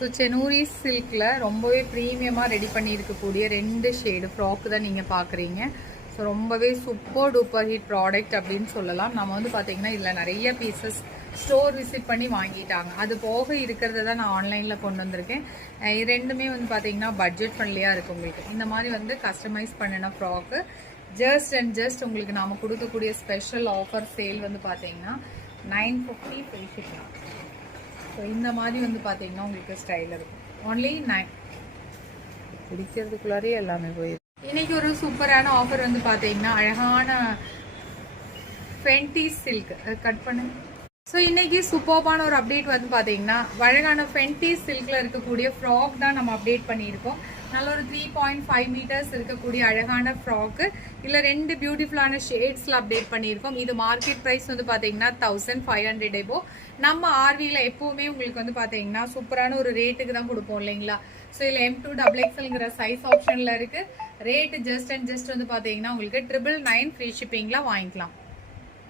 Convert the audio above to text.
So செனூரி சில்கில் ரொம்பவே ப்ரீமியமாக ready பண்ணியிருக்கக்கூடிய 2 shade frock தான் நீங்கள் பார்க்குறீங்க. ஸோ ரொம்பவே சூப்பர் டூப்பர் ஹிட் ப்ராடக்ட் அப்படின்னு சொல்லலாம். நம்ம வந்து பார்த்தீங்கன்னா இதில் நிறைய பீசஸ் ஸ்டோர் விசிட் பண்ணி வாங்கிட்டாங்க. அது போக இருக்கிறத தான் நான் ஆன்லைனில் கொண்டு வந்திருக்கேன். இது ரெண்டுமே வந்து பார்த்தீங்கன்னா பட்ஜெட் ஃப்ரெண்ட்லியாக இருக்குது. உங்களுக்கு இந்த மாதிரி வந்து கஸ்டமைஸ் பண்ணின ஃப்ராக்கு ஜஸ்ட் உங்களுக்கு நாம் கொடுக்கக்கூடிய ஸ்பெஷல் ஆஃபர் சேல் வந்து பார்த்தீங்கன்னா 950 ஃப்ரீ ஷிப்பிங். ஸோ இந்த மாதிரி வந்து பார்த்தீங்கன்னா உங்களுக்கு ஸ்டைல் இருக்கும். ஒன்லி 9 பிடிக்கிறதுக்குள்ளாரே எல்லாமே போயிடும். இன்னைக்கு ஒரு சூப்பரான ஆஃபர் வந்து பார்த்தீங்கன்னா அழகான ஃபென்டி சில்க் கட் பண்ணு. ஸோ இன்னைக்கு சூப்பர்பான ஒரு அப்டேட் வந்து பார்த்தீங்கன்னா அழகான ஃபென்டி சில்கில் இருக்கக்கூடிய ஃப்ராக் தான் நம்ம அப்டேட் பண்ணியிருக்கோம். நல்ல ஒரு 3.5 மீட்டர்ஸ் இருக்கக்கூடிய அழகான ஃப்ராக்கு இல்லை 2 பியூட்டிஃபுல்லான ஷேட்ஸில் அப்டேட் பண்ணியிருக்கோம். இது மார்க்கெட் ப்ரைஸ் வந்து பார்த்தீங்கன்னா 1500 எபோ. நம்ம ஆர்வியில் எப்போவுமே உங்களுக்கு வந்து பார்த்தீங்கன்னா சூப்பரான ஒரு ரேட்டுக்கு தான் கொடுப்போம் இல்லைங்களா. ஸோ இதில் M2 XXLங்கிற சைஸ் ஆப்ஷனில் இருக்குது. ரேட்டு ஜஸ்ட் வந்து பார்த்தீங்கன்னா உங்களுக்கு 999 ஃப்ரீ ஷிப்பிங்கில் வாங்கிக்கலாம்.